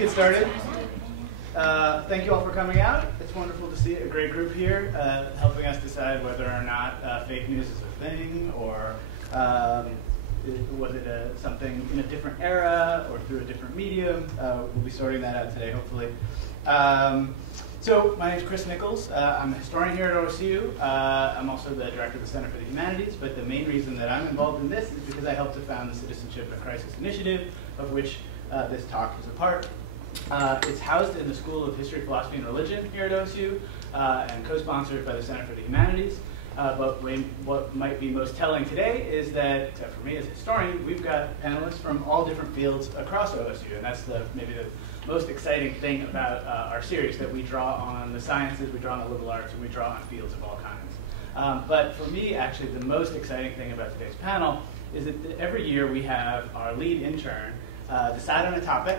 get started. Thank you all for coming out. It's wonderful to see a great group here helping us decide whether or not fake news is a thing, or was it something in a different era or through a different medium. We'll be sorting that out today, hopefully. So my name is Chris Nichols. I'm a historian here at OSU. I'm also the director of the Center for the Humanities, but the main reason that I'm involved in this is because I helped to found the Citizenship and Crisis Initiative, of which this talk is a part. It's housed in the School of History, Philosophy, and Religion here at OSU, and co-sponsored by the Center for the Humanities. But what might be most telling today is that, for me as a historian, we've got panelists from all different fields across OSU, and that's maybe the most exciting thing about our series, that we draw on the sciences, we draw on the liberal arts, and we draw on fields of all kinds. But for me, actually, the most exciting thing about today's panel is that every year we have our lead intern decide on a topic,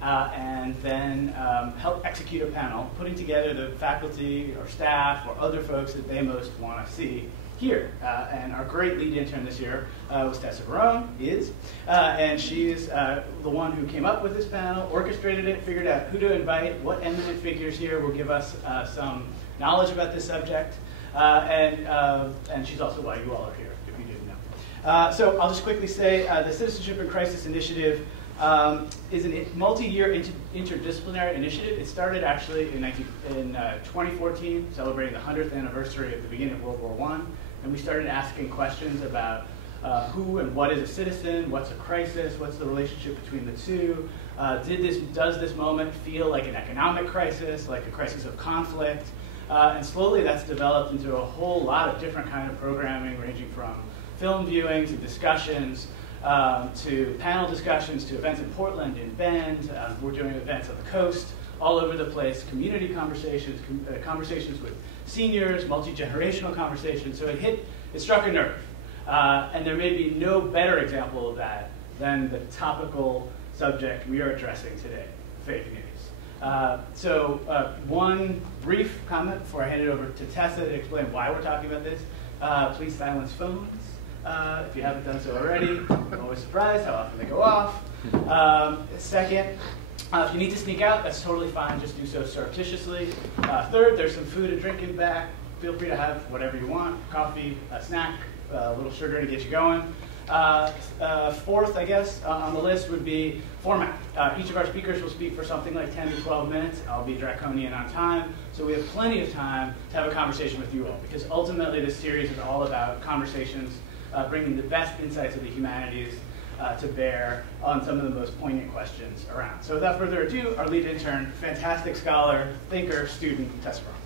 and then help execute a panel, putting together the faculty or staff or other folks that they most want to see here. And our great lead intern this year was Tessa Barone, and she is the one who came up with this panel, orchestrated it, figured out who to invite, what eminent figures here will give us some knowledge about this subject, and she's also why you all are here, if you didn't know. So I'll just quickly say the Citizenship and Crisis Initiative is a multi-year interdisciplinary initiative. It started actually in 2014, celebrating the 100th anniversary of the beginning of World War I. And we started asking questions about who and what is a citizen, what's a crisis, what's the relationship between the two. Does this moment feel like an economic crisis, like a crisis of conflict? And slowly that's developed into a whole lot of different kind of programming, ranging from film viewings and discussions, to panel discussions, to events in Portland, in Bend. We're doing events on the coast, all over the place, community conversations, conversations with seniors, multi-generational conversations. So it struck a nerve. And there may be no better example of that than the topical subject we are addressing today, fake news. So one brief comment before I hand it over to Tessa to explain why we're talking about this. Please silence phones. If you haven't done so already. I'm always surprised how often they go off. Second, if you need to sneak out, that's totally fine. Just do so surreptitiously. Third, there's some food and drink in back. Feel free to have whatever you want, coffee, a snack, a little sugar to get you going. Fourth, I guess, on the list would be format. Each of our speakers will speak for something like 10 to 12 minutes. I'll be draconian on time, so we have plenty of time to have a conversation with you all, because ultimately this series is all about conversations, bringing the best insights of the humanities to bear on some of the most poignant questions around. So without further ado, our lead intern, fantastic scholar, thinker, student, Tessa Barone.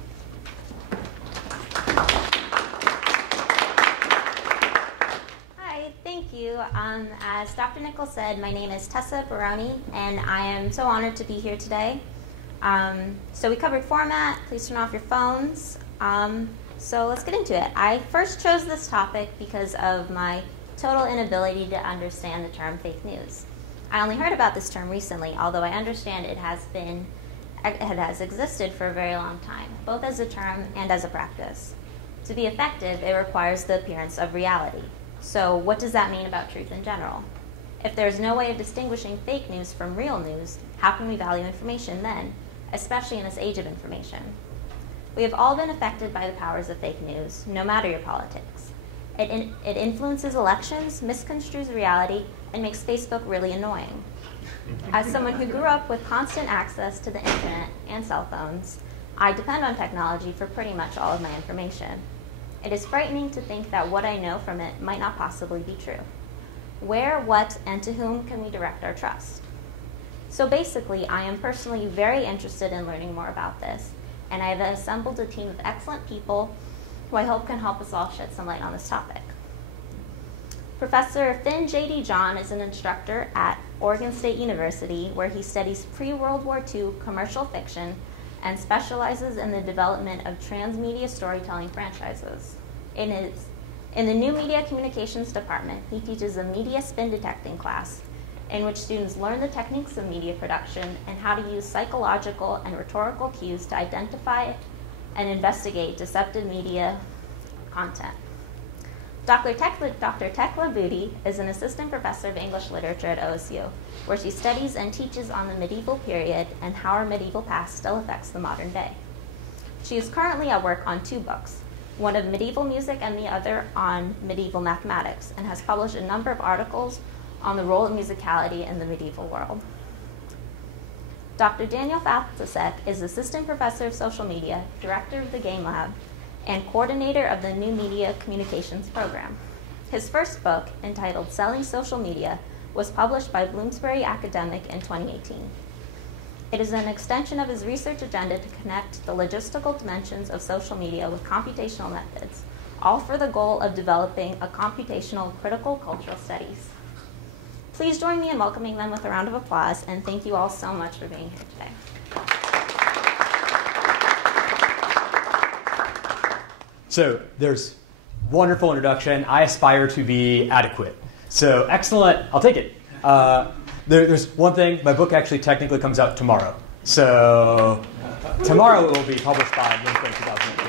Hi, thank you. As Dr. Nichols said, my name is Tessa Barone, and I am so honored to be here today. So we covered format. Please turn off your phones. So let's get into it. I first chose this topic because of my total inability to understand the term fake news. I only heard about this term recently, although I understand it has existed for a very long time, both as a term and as a practice. To be effective, it requires the appearance of reality. So what does that mean about truth in general? If there's no way of distinguishing fake news from real news, how can we value information then, especially in this age of information? We have all been affected by the powers of fake news, no matter your politics. It influences elections, misconstrues reality, and makes Facebook really annoying. As someone who grew up with constant access to the internet and cell phones, I depend on technology for pretty much all of my information. It is frightening to think that what I know from it might not possibly be true. Where, what, and to whom can we direct our trust? So basically, I am personally very interested in learning more about this, and I've assembled a team of excellent people who I hope can help us all shed some light on this topic. Professor Finn J.D. John is an instructor at Oregon State University, where he studies pre-World War II commercial fiction and specializes in the development of transmedia storytelling franchises. In the New Media Communications department, he teaches a media spin detecting class in which students learn the techniques of media production and how to use psychological and rhetorical cues to identify and investigate deceptive media content. Dr. Tekla Bude is an assistant professor of English literature at OSU, where she studies and teaches on the medieval period and how our medieval past still affects the modern day. She is currently at work on 2 books, one of medieval music and the other on medieval mathematics, and has published a number of articles on the role of musicality in the medieval world. Dr. Daniel Faltesek is assistant professor of social media, director of the Game Lab, and coordinator of the New Media Communications program. His first book, entitled Selling Social Media, was published by Bloomsbury Academic in 2018. It is an extension of his research agenda to connect the logistical dimensions of social media with computational methods, all for the goal of developing a computational critical cultural studies. Please join me in welcoming them with a round of applause, and thank you all so much for being here today. So there's wonderful introduction. I aspire to be adequate. So excellent. I'll take it. There's one thing. My book actually technically comes out tomorrow. So tomorrow it will be published by Wednesday 2018.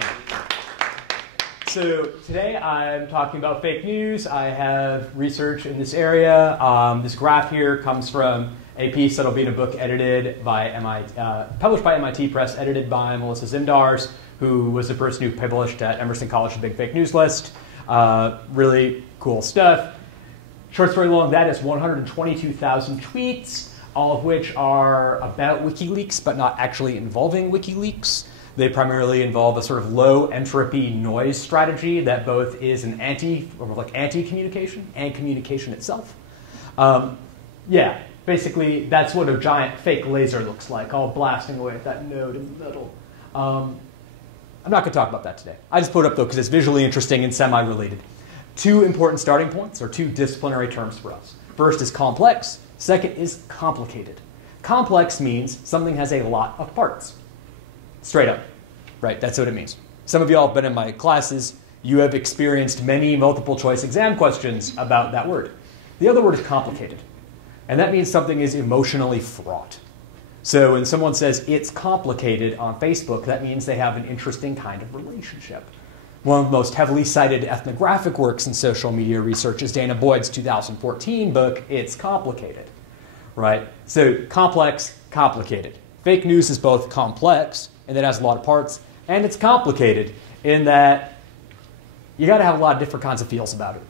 So today I'm talking about fake news. I have research in this area. This graph here comes from a piece that'll be in a book edited by published by MIT Press, edited by Melissa Zimdars, who was the person who published at Emerson College the Big Fake News List. Really cool stuff. Short story long, that is 122,000 tweets, all of which are about WikiLeaks, but not actually involving WikiLeaks. They primarily involve a sort of low entropy noise strategy that both is an anti-communication and communication itself. Yeah, basically that's what a giant fake laser looks like, all blasting away at that node in the middle. I'm not going to talk about that today. I just put it up though because it's visually interesting and semi-related. 2 important starting points, or 2 disciplinary terms for us. First is complex. Second is complicated. Complex means something has a lot of parts. Straight up, right? That's what it means. Some of you all have been in my classes. You have experienced many multiple choice exam questions about that word. The other word is complicated. And that means something is emotionally fraught. So when someone says it's complicated on Facebook, that means they have an interesting kind of relationship. One of the most heavily cited ethnographic works in social media research is Dana Boyd's 2014 book, It's Complicated. Right? So complex, complicated. Fake news is both complex, and that has a lot of parts, and it's complicated in that you got to have a lot of different kinds of feels about it.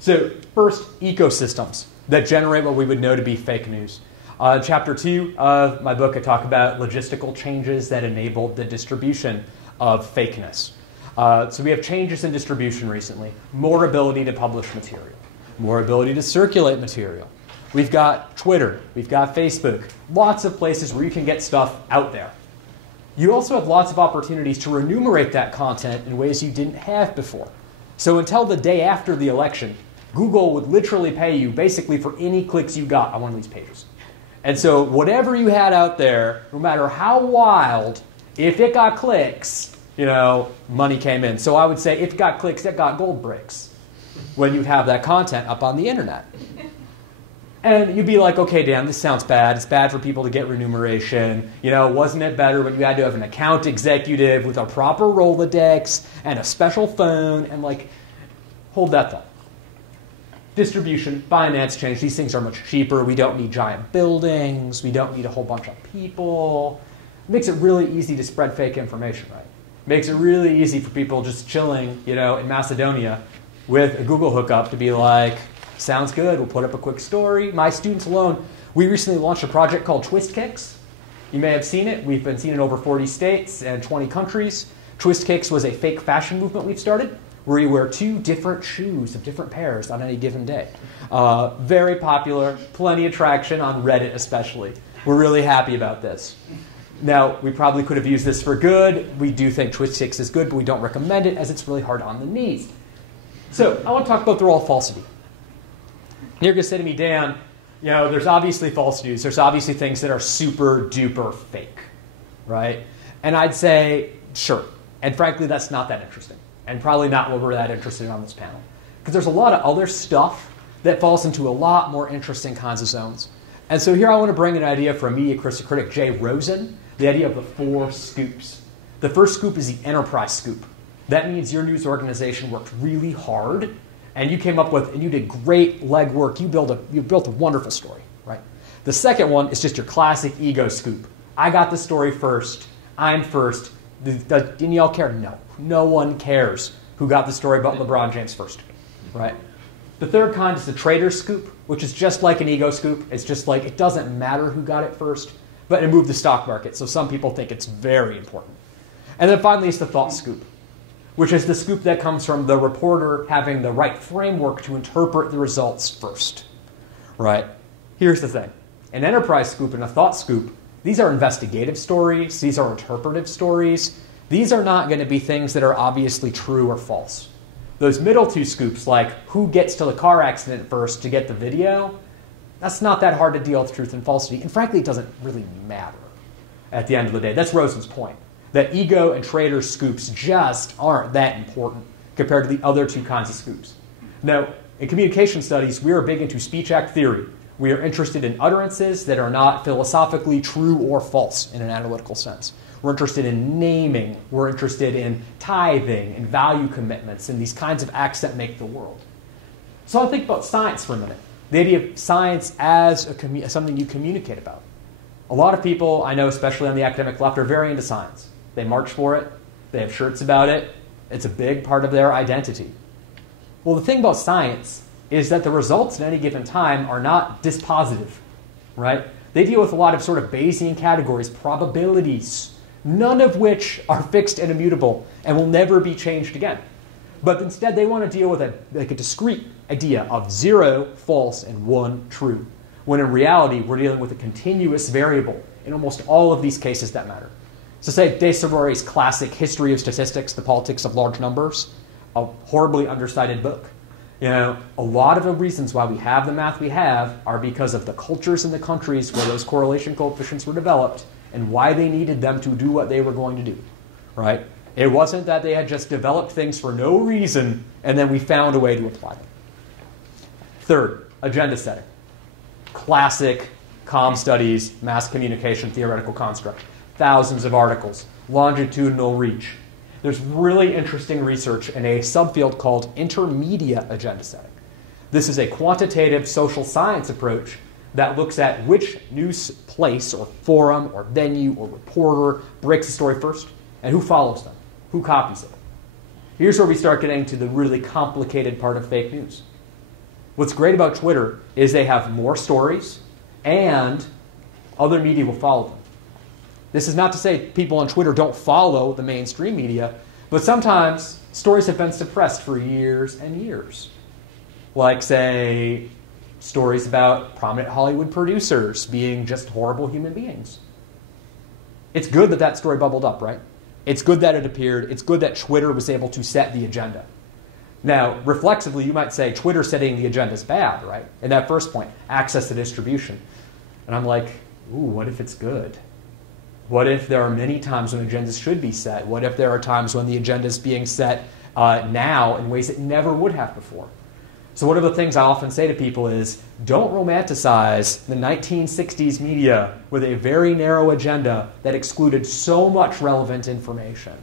So first, ecosystems that generate what we would know to be fake news. Chapter 2 of my book, I talk about logistical changes that enabled the distribution of fakeness. So we have changes in distribution recently. More ability to publish material. More ability to circulate material. We've got Twitter. We've got Facebook. Lots of places where you can get stuff out there. You also have lots of opportunities to remunerate that content in ways you didn't have before. So until the day after the election, Google would literally pay you basically for any clicks you got on one of these pages. And so whatever you had out there, no matter how wild, if it got clicks, money came in. So I would say if it got clicks, it got gold bricks when you'd have that content up on the internet. And you'd be like, okay, Dan, this sounds bad. It's bad for people to get remuneration. Wasn't it better when you had to have an account executive with a proper Rolodex and a special phone? And hold that thought. Distribution, finance change, these things are much cheaper. We don't need giant buildings. We don't need a whole bunch of people. It makes it really easy to spread fake information, right? It makes it really easy for people just chilling, in Macedonia with a Google hookup to be like, sounds good, we'll put up a quick story. My students alone, we recently launched a project called Twist Kicks. You may have seen it. We've been seen in over 40 states and 20 countries. Twist Kicks was a fake fashion movement we've started, where you wear 2 different shoes of different pairs on any given day. Very popular, plenty of traction on Reddit especially. We're really happy about this. Now, we probably could have used this for good. We do think Twist Kicks is good, but we don't recommend it as it's really hard on the knees. So I want to talk about the role of falsity. You're going to say to me, Dan, there's obviously false news. There's obviously things that are super duper fake, right? And I'd say, sure. And frankly, that's not that interesting. And probably not what we're that interested in on this panel. Because there's a lot of other stuff that falls into a lot more interesting kinds of zones. And so here I want to bring an idea from media critic Jay Rosen, the idea of the 4 scoops. The first scoop is the enterprise scoop. that means your news organization worked really hard, and you came up with, and you did great legwork. You built a wonderful story, right? The second one is just your classic ego scoop. I got the story first. I'm first. Didn't y'all care? No. No one cares who got the story about LeBron James first, right? The third kind is the Traitor Scoop, which is just like an ego scoop. It's just like, it doesn't matter who got it first, but it moved the stock market, so some people think it's very important. And then finally is the Thought Scoop, which is the scoop that comes from the reporter having the right framework to interpret the results first, right? Here's the thing. An enterprise scoop and a thought scoop, these are investigative stories. These are interpretive stories. These are not going to be things that are obviously true or false. Those middle two scoops, like who gets to the car accident first to get the video, that's not that hard to deal with truth and falsity. And frankly, it doesn't really matter at the end of the day. That's Rosen's point, that ego and traitor scoops just aren't that important compared to the other two kinds of scoops. Now, in communication studies, we are big into speech act theory. We are interested in utterances that are not philosophically true or false in an analytical sense. We're interested in naming. We're interested in tithing and value commitments and these kinds of acts that make the world. So I'll think about science for a minute. The idea of science as something you communicate about. A lot of people I know, especially on the academic left, are very into science. They march for it. They have shirts about it. It's a big part of their identity. Well, the thing about science is that the results at any given time are not dispositive, right? They deal with a lot of sort of Bayesian categories, probabilities, none of which are fixed and immutable and will never be changed again. But instead, they want to deal with a discrete idea of 0 false and 1 true, when in reality, we're dealing with a continuous variable in almost all of these cases that matter. So say De Sauvary's classic History of Statistics, The Politics of Large Numbers, a horribly undercited book. You know, a lot of the reasons why we have the math we have are because of the cultures and the countries where those correlation coefficients were developed and why they needed them to do what they were going to do, right? It wasn't that they had just developed things for no reason and then we found a way to apply them. Third, agenda setting. Classic comm studies, mass communication theoretical construct. Thousands of articles, longitudinal reach. There's really interesting research in a subfield called intermedia agenda setting. This is a quantitative social science approach that looks at which news place or forum or venue or reporter breaks the story first and who follows them, who copies it. Here's where we start getting to the really complicated part of fake news. What's great about Twitter is they have more stories and other media will follow them. This is not to say people on Twitter don't follow the mainstream media, but sometimes stories have been suppressed for years and years. Like, say, stories about prominent Hollywood producers being just horrible human beings. It's good that that story bubbled up, right? It's good that it appeared. It's good that Twitter was able to set the agenda. Now, reflexively, you might say Twitter setting the agenda is bad, right? In that first point, access to distribution. And I'm like, ooh, what if it's good? What if there are many times when agendas should be set? What if there are times when the agenda is being set now in ways it never would have before? So one of the things I often say to people is, don't romanticize the 1960s media with a very narrow agenda that excluded so much relevant information.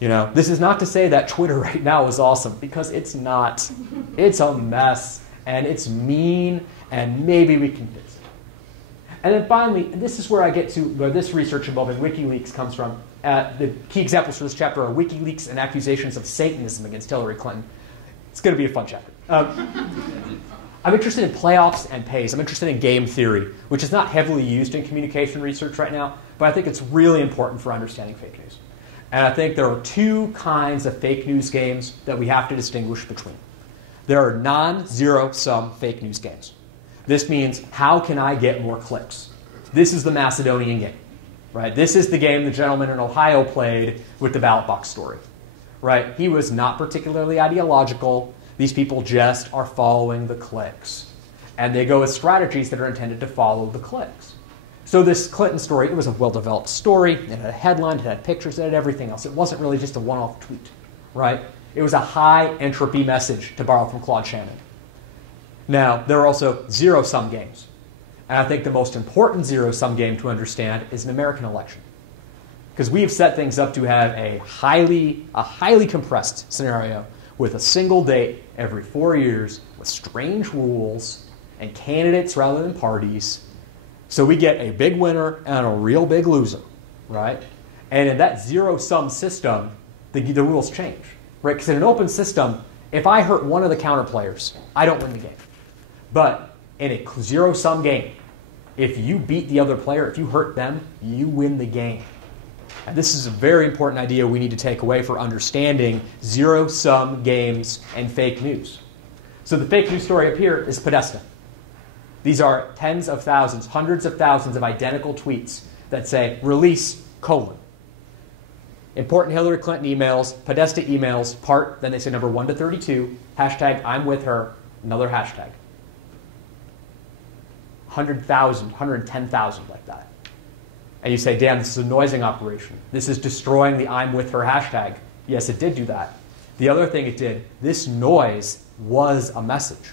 You know, this is not to say that Twitter right now is awesome, because it's not. It's a mess, and it's mean, and maybe we can fix it. And then finally, and this is where I get to where this research involving WikiLeaks comes from. The key examples for this chapter are WikiLeaks and accusations of Satanism against Hillary Clinton. It's going to be a fun chapter. I'm interested in playoffs and pays. I'm interested in game theory, which is not heavily used in communication research right now, but I think it's really important for understanding fake news. And I think there are two kinds of fake news games that we have to distinguish between. There are non-zero-sum fake news games. This means, how can I get more clicks? This is the Macedonian game, right? This is the game the gentleman in Ohio played with the ballot box story, right? He was not particularly ideological. These people just are following the clicks. And they go with strategies that are intended to follow the clicks. So this Clinton story, it was a well-developed story. It had a headline, it had pictures, it had everything else. It wasn't really just a one-off tweet, right? It was a high-entropy message, to borrow from Claude Shannon. Now, there are also zero-sum games. And I think the most important zero-sum game to understand is an American election. Because we have set things up to have a highly compressed scenario with a single date every 4 years with strange rules and candidates rather than parties. So we get a big winner and a real big loser, right? And in that zero-sum system, the rules change, right? Because in an open system, if I hurt one of the counter players, I don't win the game. But in a zero-sum game, if you beat the other player, if you hurt them, you win the game. And this is a very important idea we need to take away for understanding zero-sum games and fake news. So the fake news story up here is Podesta. These are tens of thousands, hundreds of thousands of identical tweets that say, release, : important Hillary Clinton emails, Podesta emails, part, then they say number 1 to 32, hashtag I'm with her, another hashtag. 100,000, 110,000 like that. And you say, damn, this is a noising operation. This is destroying the I'm with her hashtag. Yes, it did do that. The other thing it did, this noise was a message.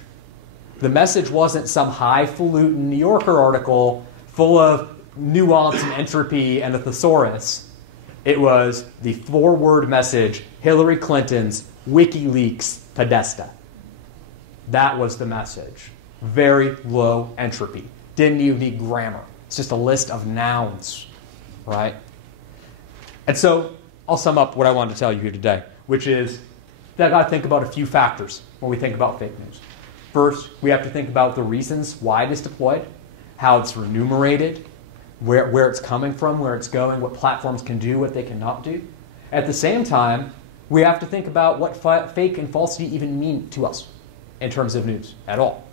The message wasn't some highfalutin New Yorker article full of nuance and entropy and a thesaurus. It was the 4-word message, Hillary Clinton's WikiLeaks Podesta. That was the message. Very low entropy. Didn't even need grammar. It's just a list of nouns, right? And so I'll sum up what I wanted to tell you here today, which is that I've got to think about a few factors when we think about fake news. First, we have to think about the reasons why it is deployed, how it's remunerated, where it's coming from, where it's going, what platforms can do, what they cannot do. At the same time, we have to think about what fake and falsity even mean to us in terms of news at all,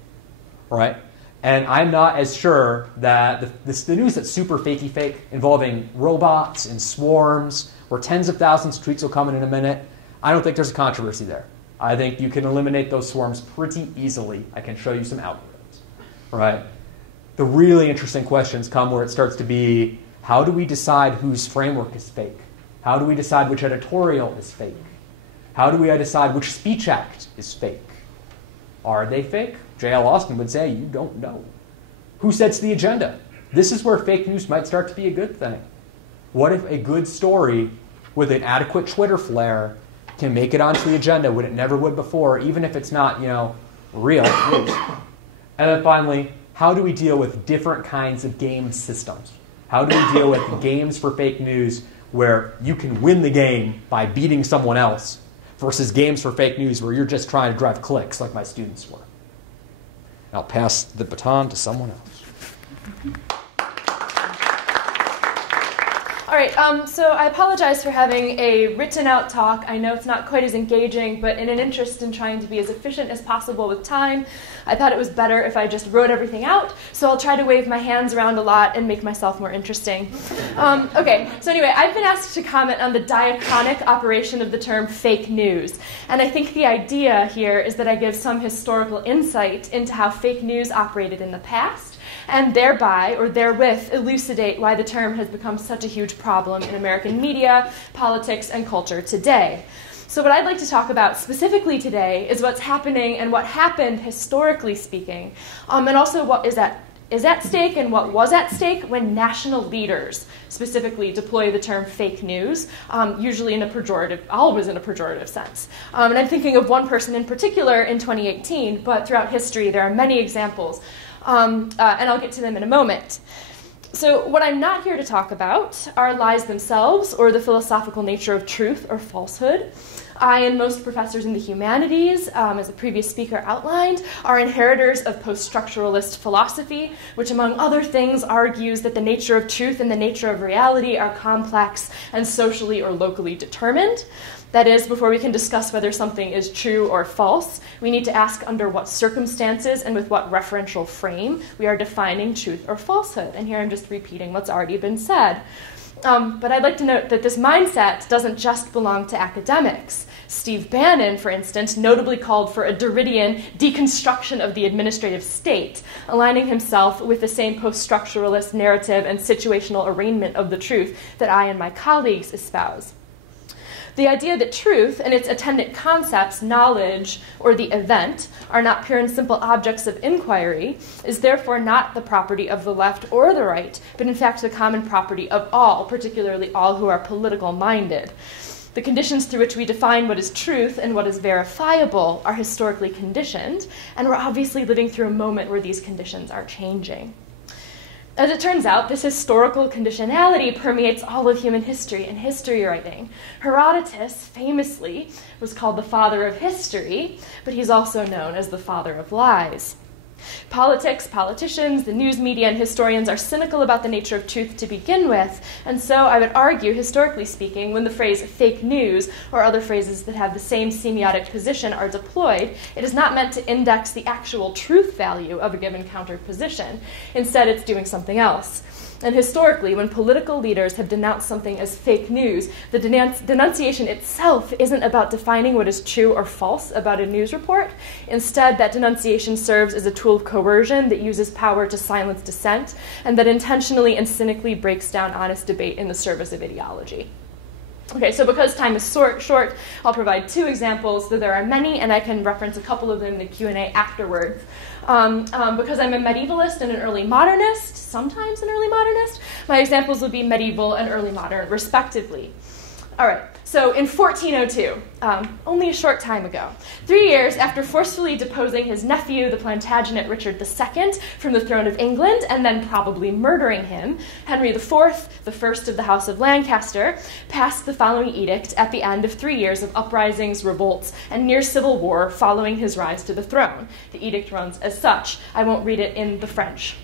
right? And I'm not as sure that the news that's super fakey fake involving robots and swarms where tens of thousands of tweets will come in a minute, I don't think there's a controversy there. I think you can eliminate those swarms pretty easily. I can show you some algorithms, right? The really interesting questions come where it starts to be, how do we decide whose framework is fake? How do we decide which editorial is fake? How do we decide which speech act is fake? Are they fake? J.L. Austin would say, you don't know. Who sets the agenda? This is where fake news might start to be a good thing. What if a good story with an adequate Twitter flair can make it onto the agenda when it never would before, even if it's not, real news? And then finally, how do we deal with different kinds of game systems? How do we deal with games for fake news where you can win the game by beating someone else versus games for fake news where you're just trying to drive clicks like my students were? I'll pass the baton to someone else. All right, so I apologize for having a written out talk. I know it's not quite as engaging, but in an interest in trying to be as efficient as possible with time, I thought it was better if I just wrote everything out. So I'll try to wave my hands around a lot and make myself more interesting. Okay, so anyway, I've been asked to comment on the diachronic operation of the term fake news. And I think the idea here is that I give some historical insight into how fake news operated in the past, and thereby, or therewith, elucidate why the term has become such a huge problem in American media, politics, and culture today. So what I'd like to talk about specifically today is what's happening and what happened historically speaking, and also what is at stake and what was at stake when national leaders specifically deploy the term fake news, usually in a pejorative, always in a pejorative sense. And I'm thinking of one person in particular in 2018, but throughout history there are many examples. And I'll get to them in a moment. So what I'm not here to talk about are lies themselves or the philosophical nature of truth or falsehood. I and most professors in the humanities, as a previous speaker outlined, are inheritors of post-structuralist philosophy, which among other things argues that the nature of truth and the nature of reality are complex and socially or locally determined. That is, before we can discuss whether something is true or false, we need to ask under what circumstances and with what referential frame we are defining truth or falsehood. And here I'm just repeating what's already been said. But I'd like to note that this mindset doesn't just belong to academics. Steve Bannon, for instance, notably called for a Derridian deconstruction of the administrative state, aligning himself with the same post-structuralist narrative and situational arraignment of the truth that I and my colleagues espouse. The idea that truth and its attendant concepts, knowledge, or the event, are not pure and simple objects of inquiry is therefore not the property of the left or the right, but in fact the common property of all, particularly all who are political-minded. The conditions through which we define what is truth and what is verifiable are historically conditioned, and we're obviously living through a moment where these conditions are changing. As it turns out, this historical conditionality permeates all of human history and history writing. Herodotus, famously, was called the father of history, but he's also known as the father of lies. Politics, politicians, the news media, and historians are cynical about the nature of truth to begin with, and so I would argue, historically speaking, when the phrase fake news or other phrases that have the same semiotic position are deployed, it is not meant to index the actual truth value of a given counterposition. Instead, it's doing something else. And historically, when political leaders have denounced something as fake news, the denunciation itself isn't about defining what is true or false about a news report. Instead, that denunciation serves as a tool of coercion that uses power to silence dissent, and that intentionally and cynically breaks down honest debate in the service of ideology. Okay, so because time is short, I'll provide 2 examples, though there are many, and I can reference a couple of them in the Q&A afterwards. Because I'm a medievalist and an early modernist, sometimes an early modernist, my examples would be medieval and early modern, respectively. All right, so in 1402, only a short time ago, 3 years after forcefully deposing his nephew, the Plantagenet Richard II, from the throne of England, and then probably murdering him, Henry IV, the first of the House of Lancaster, passed the following edict at the end of 3 years of uprisings, revolts, and near civil war following his rise to the throne. The edict runs as such. I won't read it in the French.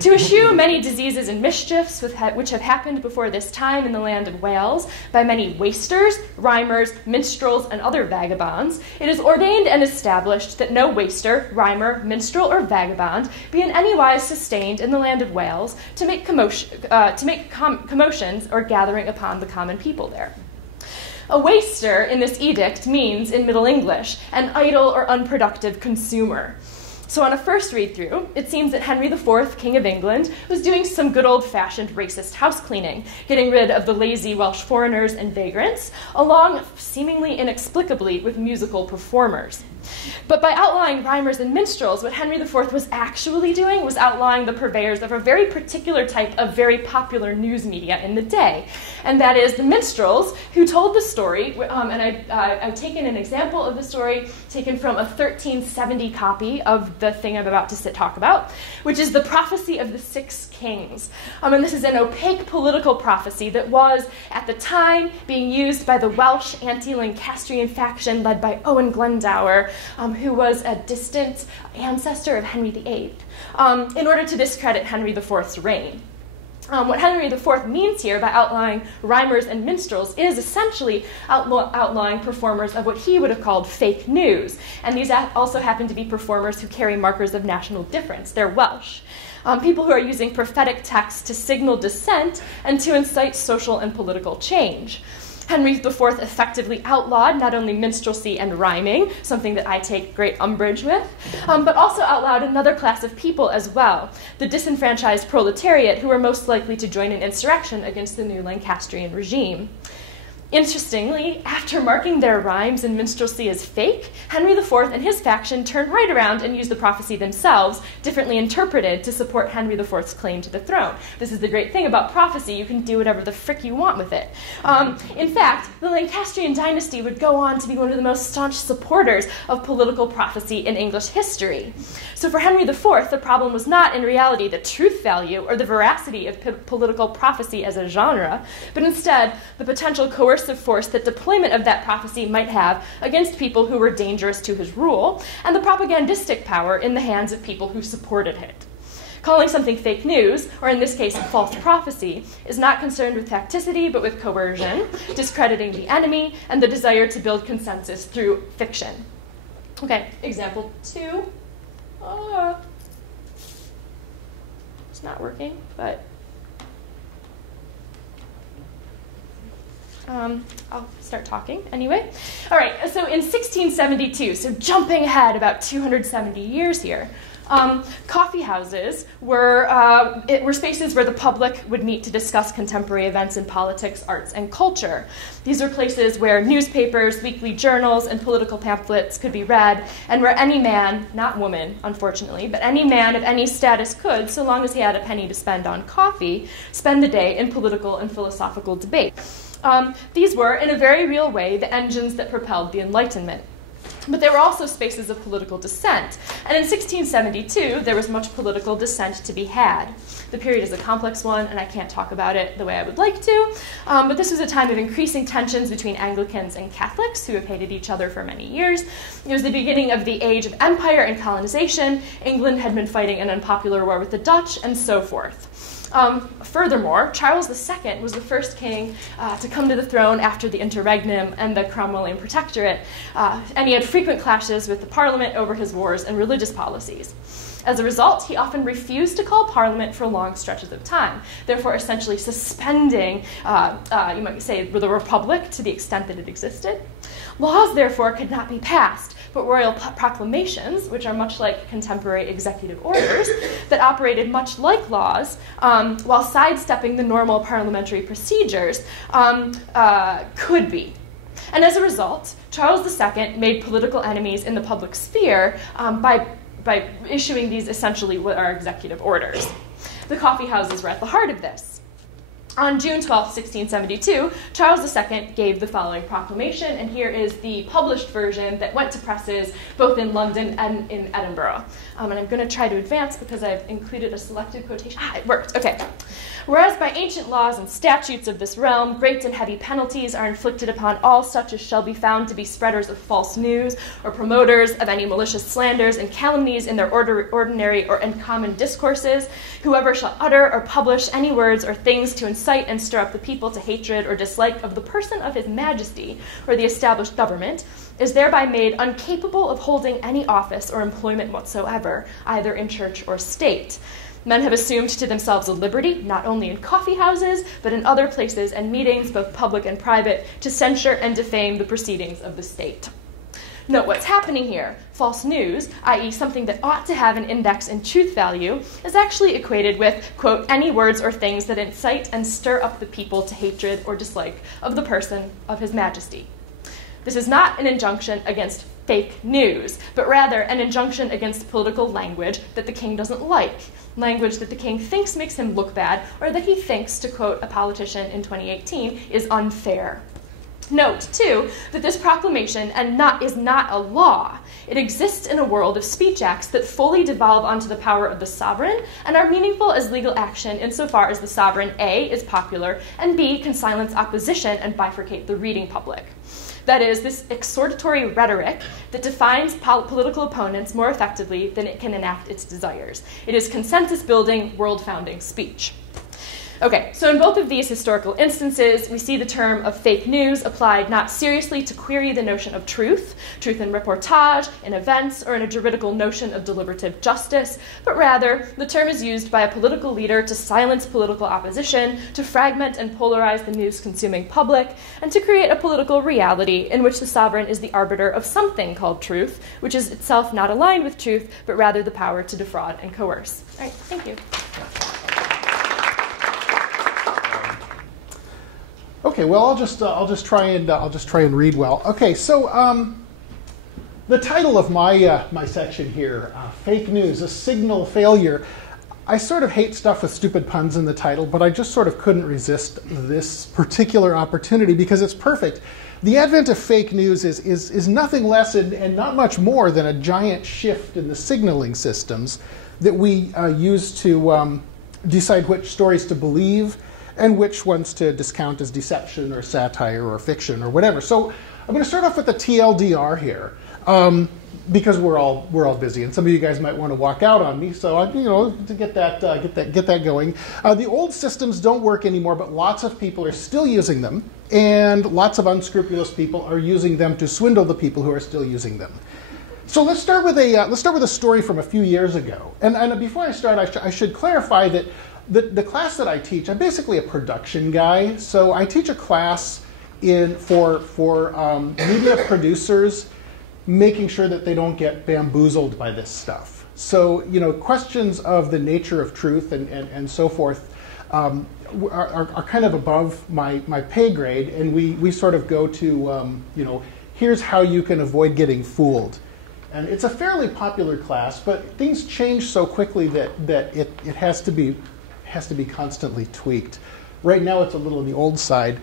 To eschew many diseases and mischiefs which have happened before this time in the land of Wales by many wasters, rhymers, minstrels, and other vagabonds, it is ordained and established that no waster, rhymer, minstrel, or vagabond be in any wise sustained in the land of Wales to make commotions or gathering upon the common people there. A waster in this edict means, in Middle English, an idle or unproductive consumer. So on a first read-through, it seems that Henry IV, King of England, was doing some good old-fashioned racist house cleaning, getting rid of the lazy Welsh foreigners and vagrants, along, seemingly inexplicably, with musical performers. But by outlawing rhymers and minstrels, what Henry IV was actually doing was outlawing the purveyors of a very particular type of very popular news media in the day. And that is the minstrels who told the story, and I've taken an example of the story taken from a 1370 copy of the thing I'm about to talk about, which is the prophecy of the 6 kings. And this is an opaque political prophecy that was, at the time, being used by the Welsh anti-Lancastrian faction led by Owen Glendower, who was a distant ancestor of Henry VIII, in order to discredit Henry IV's reign. What Henry IV means here by outlawing rhymers and minstrels is essentially outlawing performers of what he would have called fake news. And these also happen to be performers who carry markers of national difference. They're Welsh. People who are using prophetic texts to signal dissent and to incite social and political change. Henry IV effectively outlawed not only minstrelsy and rhyming, something that I take great umbrage with, but also outlawed another class of people as well, the disenfranchised proletariat who were most likely to join an insurrection against the new Lancastrian regime. Interestingly, after marking their rhymes and minstrelsy as fake, Henry IV and his faction turned right around and used the prophecy themselves, differently interpreted, to support Henry IV's claim to the throne. This is the great thing about prophecy. You can do whatever the frick you want with it. In fact, the Lancastrian dynasty would go on to be one of the most staunch supporters of political prophecy in English history. So for Henry IV, the problem was not, in reality, the truth value or the veracity of political prophecy as a genre, but instead the potential coercive force that deployment of that prophecy might have against people who were dangerous to his rule, and the propagandistic power in the hands of people who supported it. Calling something fake news, or in this case, false prophecy, is not concerned with tacticity, but with coercion, discrediting the enemy, and the desire to build consensus through fiction. Okay, example 2. It's not working, but I'll start talking anyway. All right, so in 1672, so jumping ahead about 270 years here, Coffee houses were spaces where the public would meet to discuss contemporary events in politics, arts, and culture. These are places where newspapers, weekly journals, and political pamphlets could be read, and where any man, not woman, unfortunately, but any man of any status could, so long as he had a penny to spend on coffee, spend the day in political and philosophical debate. These were, in a very real way, the engines that propelled the Enlightenment. But there were also spaces of political dissent. And in 1672, there was much political dissent to be had. The period is a complex one, and I can't talk about it the way I would like to. But this was a time of increasing tensions between Anglicans and Catholics, who have hated each other for many years. It was the beginning of the age of empire and colonization. England had been fighting an unpopular war with the Dutch, and so forth. Furthermore, Charles II was the first king to come to the throne after the interregnum and the Cromwellian protectorate, and he had frequent clashes with the Parliament over his wars and religious policies. As a result, he often refused to call Parliament for long stretches of time, therefore essentially suspending, you might say, the Republic to the extent that it existed. Laws, therefore, could not be passed, but royal proclamations, which are much like contemporary executive orders, that operated much like laws, while sidestepping the normal parliamentary procedures, could be. And as a result, Charles II made political enemies in the public sphere by issuing these essentially what are executive orders. The coffee houses were at the heart of this. On June 12, 1672, Charles II gave the following proclamation, and here is the published version that went to presses both in London and in Edinburgh. And I'm going to try to advance because I've included a selected quotation. It worked. Okay. Whereas by ancient laws and statutes of this realm, great and heavy penalties are inflicted upon all such as shall be found to be spreaders of false news, or promoters of any malicious slanders and calumnies in their ordinary or in common discourses, whoever shall utter or publish any words or things to incite and stir up the people to hatred or dislike of the person of his majesty or the established government, is thereby made incapable of holding any office or employment whatsoever, either in church or state. Men have assumed to themselves a liberty, not only in coffee houses, but in other places and meetings, both public and private, to censure and defame the proceedings of the state. Note what's happening here. False news, i.e. something that ought to have an index in truth value, is actually equated with, quote, any words or things that incite and stir up the people to hatred or dislike of the person of his majesty. This is not an injunction against fake news, but rather an injunction against political language that the king doesn't like, language that the king thinks makes him look bad, or that he thinks, to quote a politician in 2018, is unfair. Note, too, that this proclamation is not a law. It exists in a world of speech acts that fully devolve onto the power of the sovereign and are meaningful as legal action insofar as the sovereign, A, is popular, and B, can silence opposition and bifurcate the reading public. That is, this exhortatory rhetoric that defines political opponents more effectively than it can enact its desires. It is consensus-building, world-founding speech. Okay, so in both of these historical instances, we see the term of fake news applied not seriously to query the notion of truth in reportage, in events, or in a juridical notion of deliberative justice, but rather the term is used by a political leader to silence political opposition, to fragment and polarize the news-consuming public, and to create a political reality in which the sovereign is the arbiter of something called truth, which is itself not aligned with truth, but rather the power to defraud and coerce. All right, thank you. Okay, well, I'll just try and read well. Okay, so the title of my section here, fake news, a signal failure. I sort of hate stuff with stupid puns in the title, but I just sort of couldn't resist this particular opportunity because it's perfect. The advent of fake news is nothing less and not much more than a giant shift in the signaling systems that we use to decide which stories to believe and which ones to discount as deception or satire or fiction or whatever. So I'm going to start off with the TLDR here, because we're all busy, and some of you guys might want to walk out on me. So to get that going. The old systems don't work anymore, but lots of people are still using them, and lots of unscrupulous people are using them to swindle the people who are still using them. So let's start with a story from a few years ago. And before I start, I should clarify that the class that I teach, I'm basically a production guy. So I teach a class for media producers, making sure that they don't get bamboozled by this stuff. So, questions of the nature of truth and so forth are kind of above my pay grade, and we sort of go to, here's how you can avoid getting fooled. And it's a fairly popular class, but things change so quickly that it has to be constantly tweaked. Right now it's a little on the old side.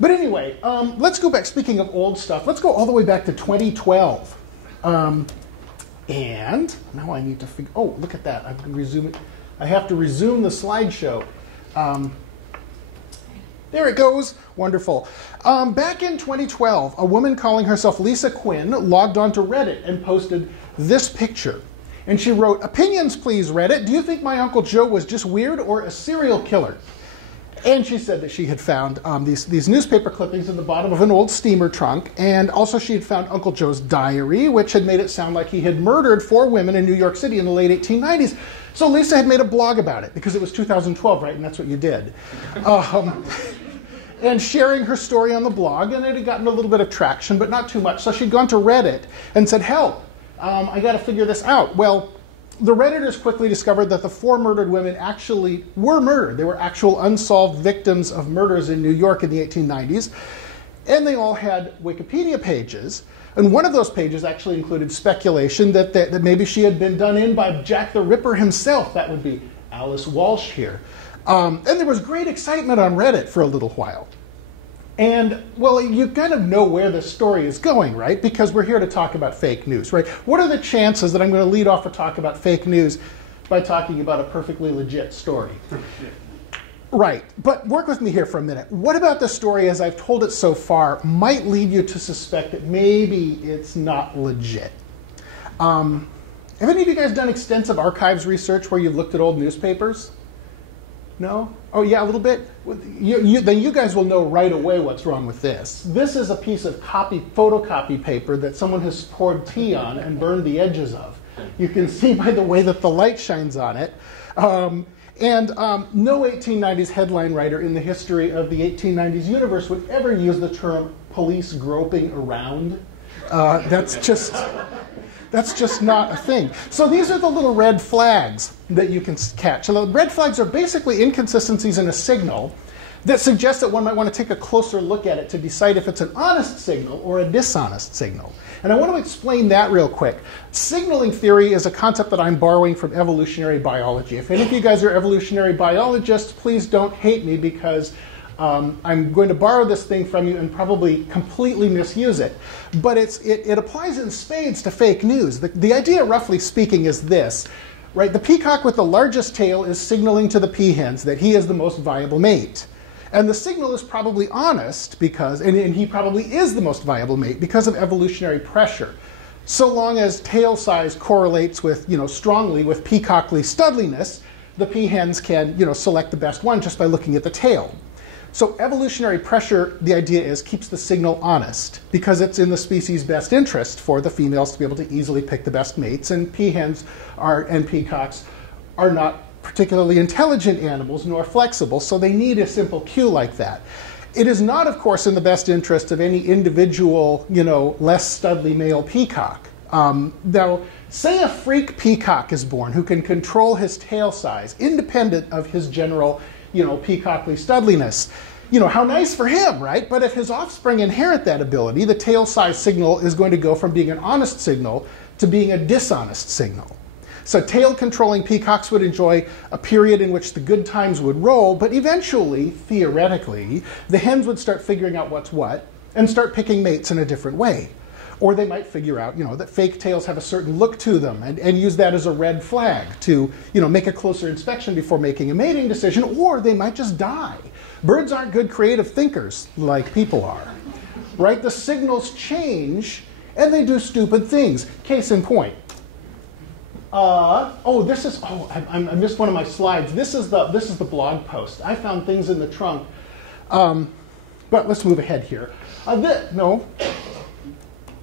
But anyway, let's go back. Speaking of old stuff, let's go all the way back to 2012. And now I need to figure, oh, look at that. I have to resume the slideshow. There it goes. Wonderful. Back in 2012, a woman calling herself Lisa Quinn logged onto Reddit and posted this picture. And she wrote, "Opinions, please, Reddit. Do you think my Uncle Joe was just weird or a serial killer?" And she said that she had found these newspaper clippings in the bottom of an old steamer trunk. And also she had found Uncle Joe's diary, which had made it sound like he had murdered 4 women in New York City in the late 1890s. So Lisa had made a blog about it, because it was 2012, right? And that's what you did. And sharing her story on the blog, and it had gotten a little bit of traction, but not too much. So she'd gone to Reddit and said, help, I got to figure this out. Well, the Redditors quickly discovered that the 4 murdered women actually were murdered. They were actual unsolved victims of murders in New York in the 1890s. And they all had Wikipedia pages. And one of those pages actually included speculation that maybe she had been done in by Jack the Ripper himself. That would be Alice Walsh here. And there was great excitement on Reddit for a little while. And, well, you kind of know where this story is going, right? Because we're here to talk about fake news, right? What are the chances that I'm going to lead off a talk about fake news by talking about a perfectly legit story? Right. But work with me here for a minute. What about the story, as I've told it so far, might lead you to suspect that maybe it's not legit? Have any of you guys done extensive archives research where you've looked at old newspapers? No? Oh, yeah, a little bit? Then you guys will know right away what's wrong with this. This is a piece of photocopy paper that someone has poured tea on and burned the edges of. You can see by the way that the light shines on it. No 1890s headline writer in the history of the 1890s universe would ever use the term police groping around. That's just not a thing. So these are the little red flags that you can catch. So the red flags are basically inconsistencies in a signal that suggest that one might want to take a closer look at it to decide if it's an honest signal or a dishonest signal. And I want to explain that real quick. Signaling theory is a concept that I'm borrowing from evolutionary biology. If any of you guys are evolutionary biologists, please don't hate me, because I'm going to borrow this thing from you and probably completely misuse it. But it applies in spades to fake news. The idea, roughly speaking, is this. Right? The peacock with the largest tail is signaling to the peahens that he is the most viable mate. And the signal is probably honest because, and he probably is the most viable mate because of evolutionary pressure. So long as tail size correlates with, strongly with peacockly studliness, the peahens can, select the best one just by looking at the tail. So evolutionary pressure, the idea is, keeps the signal honest because it's in the species' best interest for the females to be able to easily pick the best mates, and peahens and peacocks are not particularly intelligent animals nor flexible, so they need a simple cue like that. It is not, of course, in the best interest of any individual, less studly male peacock. Now, say a freak peacock is born who can control his tail size independent of his general peacockly studliness. How nice for him, right? But if his offspring inherit that ability, the tail size signal is going to go from being an honest signal to being a dishonest signal. So tail controlling peacocks would enjoy a period in which the good times would roll, but eventually, theoretically, the hens would start figuring out what's what and start picking mates in a different way. Or they might figure out, that fake tails have a certain look to them and use that as a red flag to, make a closer inspection before making a mating decision, or they might just die. Birds aren't good creative thinkers like people are, right? The signals change and they do stupid things. Case in point. I missed one of my slides. This is the blog post. I found things in the trunk. But let's move ahead here. No.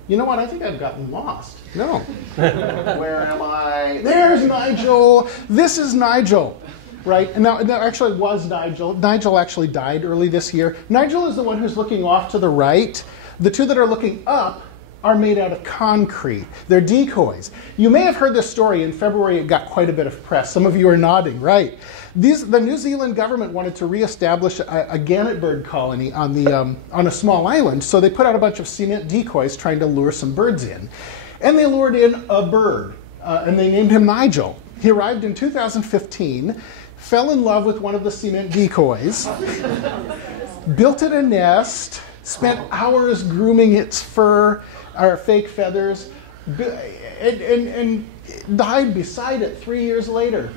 You know what? I think I've gotten lost. No. Where am I? There's Nigel. This is Nigel, right? And now, that actually was Nigel. Nigel actually died early this year. Nigel is the one who's looking off to the right. The two that are looking up are made out of concrete. They're decoys. You may have heard this story. In February, it got quite a bit of press. Some of you are nodding, right? The New Zealand government wanted to reestablish a gannet bird colony on a small island, so they put out a bunch of cement decoys trying to lure some birds in. And they lured in a bird, and they named him Nigel. He arrived in 2015, fell in love with one of the cement decoys, built it a nest, spent hours grooming its fur, or fake feathers, and died beside it 3 years later.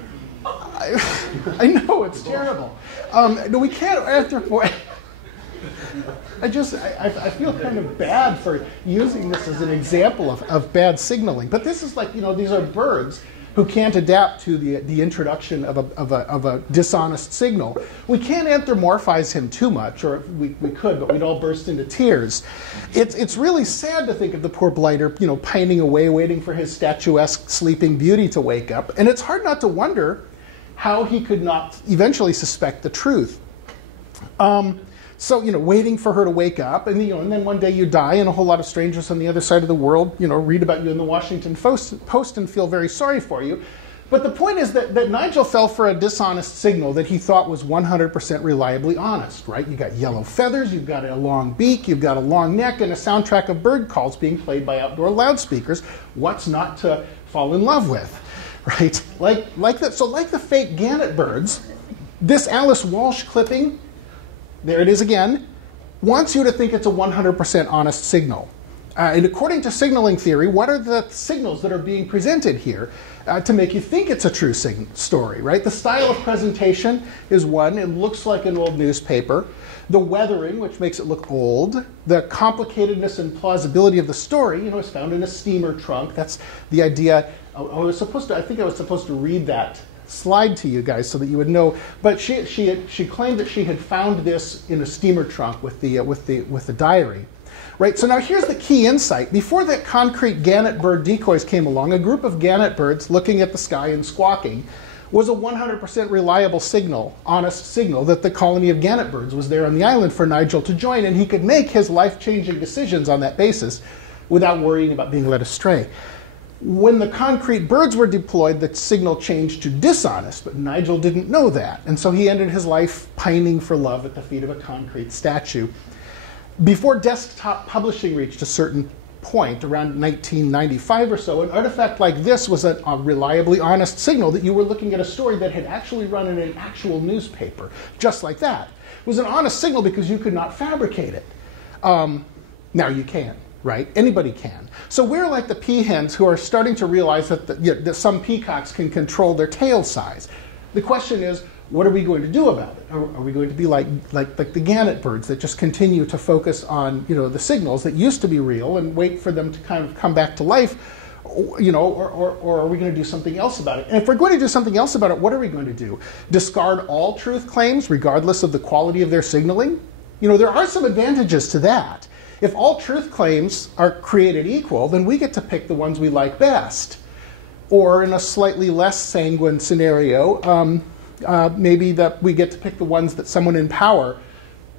I know, it's terrible. We can't anthropomorphize. I feel kind of bad for using this as an example of bad signaling. But this is like, these are birds who can't adapt to the introduction of a dishonest signal. We can't anthropomorphize him too much, or we could, but we'd all burst into tears. It's really sad to think of the poor blighter, pining away, waiting for his statuesque sleeping beauty to wake up. And it's hard not to wonder how he could not eventually suspect the truth. So, waiting for her to wake up, and then one day you die, and a whole lot of strangers on the other side of the world, read about you in the Washington Post and feel very sorry for you. But the point is that Nigel fell for a dishonest signal that he thought was 100% reliably honest, right? You got yellow feathers, you've got a long beak, you've got a long neck, and a soundtrack of bird calls being played by outdoor loudspeakers. What's not to fall in love with, right? Like that. So like the fake Gannet birds, this Alice Walsh clipping, there it is again, wants you to think it's a 100% honest signal. And according to signaling theory, what are the signals that are being presented here to make you think it's a true story, right? The style of presentation is one. It looks like an old newspaper. The weathering, which makes it look old. The complicatedness and plausibility of the story, is found in a steamer trunk. That's the idea. I think I was supposed to read that slide to you guys so that you would know. But she claimed that she had found this in a steamer trunk with the diary, right? So now here's the key insight. Before that concrete gannet bird decoys came along, a group of gannet birds looking at the sky and squawking was a 100% reliable signal, honest signal, that the colony of gannet birds was there on the island for Nigel to join, and he could make his life-changing decisions on that basis without worrying about being led astray. When the concrete birds were deployed, the signal changed to dishonest, but Nigel didn't know that, and so he ended his life pining for love at the feet of a concrete statue. Before desktop publishing reached a certain point, around 1995 or so, an artifact like this was a reliably honest signal that you were looking at a story that had actually run in an actual newspaper, just like that. It was an honest signal because you could not fabricate it. Now you can. Right? Anybody can. So we're like the peahens who are starting to realize that some peacocks can control their tail size. The question is, what are we going to do about it? Are we going to be like the gannet birds that just continue to focus on the signals that used to be real and wait for them to kind of come back to life, or are we going to do something else about it? And if we're going to do something else about it, what are we going to do? Discard all truth claims regardless of the quality of their signaling? There are some advantages to that. If all truth claims are created equal, then we get to pick the ones we like best. Or in a slightly less sanguine scenario, maybe that we get to pick the ones that someone in power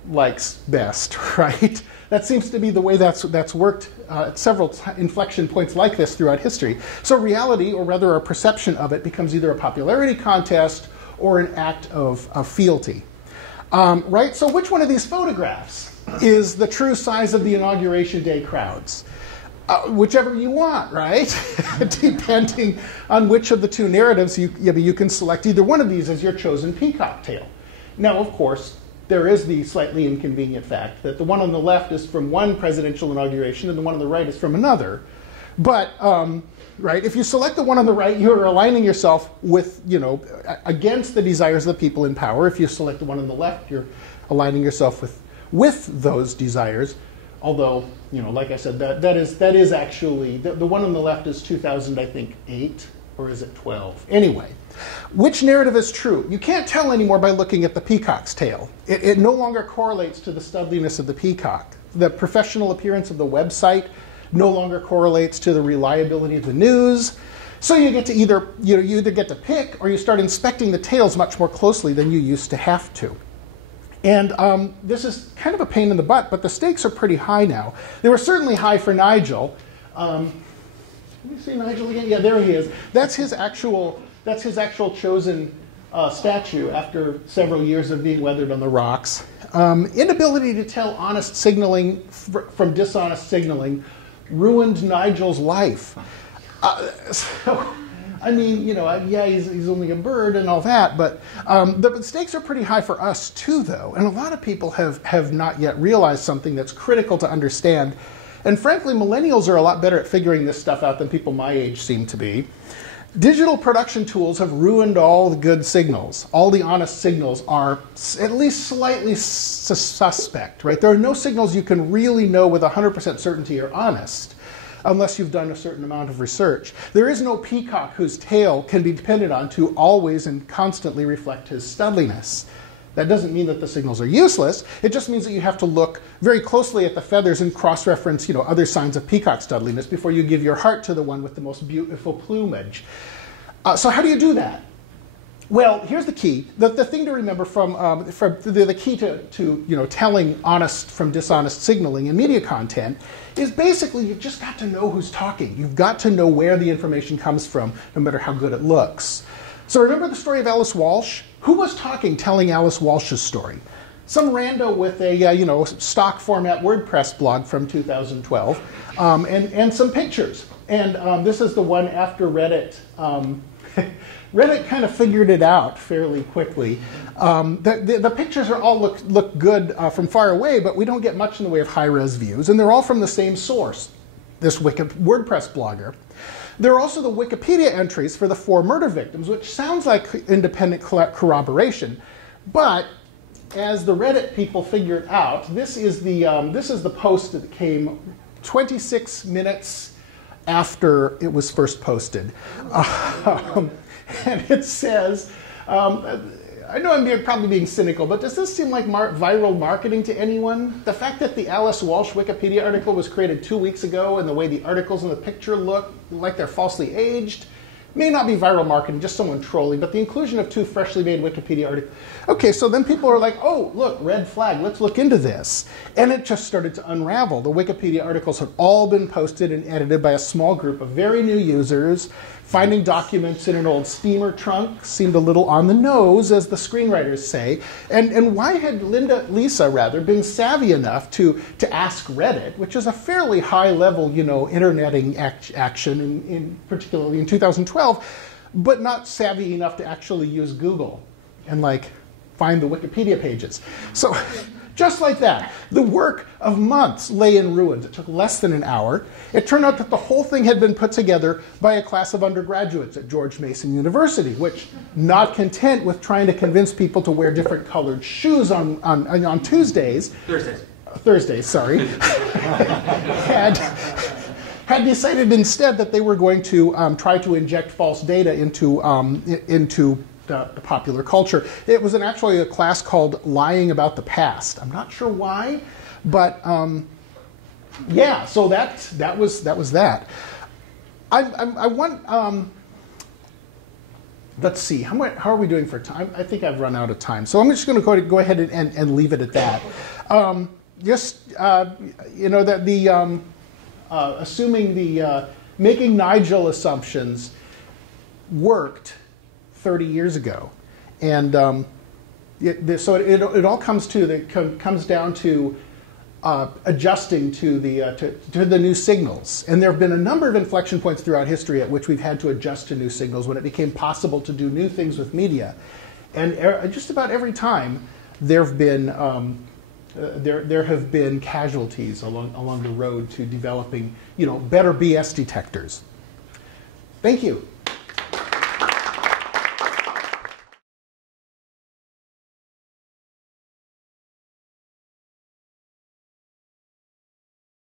likes best, right? That seems to be the way that's worked at several inflection points like this throughout history. So reality, or rather our perception of it, becomes either a popularity contest or an act of fealty. Right? So which one of these photographs is the true size of the Inauguration Day crowds? Whichever you want, right? Depending on which of the two narratives, you can select either one of these as your chosen peacock tale. Now, of course, there is the slightly inconvenient fact that the one on the left is from one presidential inauguration and the one on the right is from another. But, right, if you select the one on the right, you're aligning yourself with, against the desires of the people in power. If you select the one on the left, you're aligning yourself with those desires. Although, like I said, that is actually, the one on the left is 2008, or is it 12? Anyway, which narrative is true? You can't tell anymore by looking at the peacock's tail. It no longer correlates to the studliness of the peacock. The professional appearance of the website no longer correlates to the reliability of the news. So you get to you either get to pick, or you start inspecting the tails much more closely than you used to have to. And this is kind of a pain in the butt, but the stakes are pretty high now. They were certainly high for Nigel. Let me see Nigel again. Yeah, there he is. That's his actual chosen statue after several years of being weathered on the rocks. Inability to tell honest signaling from dishonest signaling ruined Nigel's life. So, I mean, you know, yeah, he's only a bird and all that, but the stakes are pretty high for us too, though. And a lot of people have not yet realized something that's critical to understand. And frankly, millennials are a lot better at figuring this stuff out than people my age seem to be. Digital production tools have ruined all the good signals. All the honest signals are at least slightly suspect, right? There are no signals you can really know with 100% certainty are honest, unless you've done a certain amount of research. There is no peacock whose tail can be depended on to always and constantly reflect his studliness. That doesn't mean that the signals are useless. It just means that you have to look very closely at the feathers and cross-reference, you know, other signs of peacock studliness before you give your heart to the one with the most beautiful plumage. So how do you do that? Well, here's the key. The thing to remember from the key to you know, telling honest from dishonest signaling in media content is basically you've just got to know who's talking. You've got to know where the information comes from, no matter how good it looks. So remember the story of Alice Walsh? Who was talking, telling Alice Walsh's story? Some rando with a you know, stock format WordPress blog from 2012, and some pictures. And this is the one after Reddit. Reddit kind of figured it out fairly quickly. The pictures are all look good from far away, but we don't get much in the way of high-res views, and they're all from the same source, this WordPress blogger. There are also the Wikipedia entries for the 4 murder victims, which sounds like independent corroboration, but as the Reddit people figured out, this is the post that came 26 minutes after it was first posted. And it says, I know I'm probably being cynical, but does this seem like viral marketing to anyone? The fact that the Alice Walsh Wikipedia article was created 2 weeks ago and the way the articles in the picture look like they're falsely aged may not be viral marketing, just someone trolling, but the inclusion of 2 freshly made Wikipedia articles. Okay, so then people are like, oh, look, red flag, let's look into this. And it just started to unravel. The Wikipedia articles have all been posted and edited by a small group of very new users. Finding documents in an old steamer trunk seemed a little on the nose, as the screenwriters say. And why had Lisa been savvy enough to ask Reddit, which is a fairly high-level, you know, interneting action, particularly in 2012, but not savvy enough to actually use Google and, like, find the Wikipedia pages? So just like that, the work of months lay in ruins. It took less than an hour. It turned out that the whole thing had been put together by a class of undergraduates at George Mason University, which, not content with trying to convince people to wear different colored shoes on Tuesdays, Thursdays, sorry, had decided instead that they were going to try to inject false data into the popular culture. It was actually a class called Lying About the Past. I'm not sure why, but yeah. So that was that. I want. Let's see. How are we doing for time? I think I've run out of time, so I'm just going to go ahead and leave it at that. You know, that the assuming the making Nigel assumptions worked 30 years ago, and so it all comes down to adjusting to the new signals. And there have been a number of inflection points throughout history at which we've had to adjust to new signals when it became possible to do new things with media. And just about every time there have been casualties along the road to developing, you know, better BS detectors. Thank you.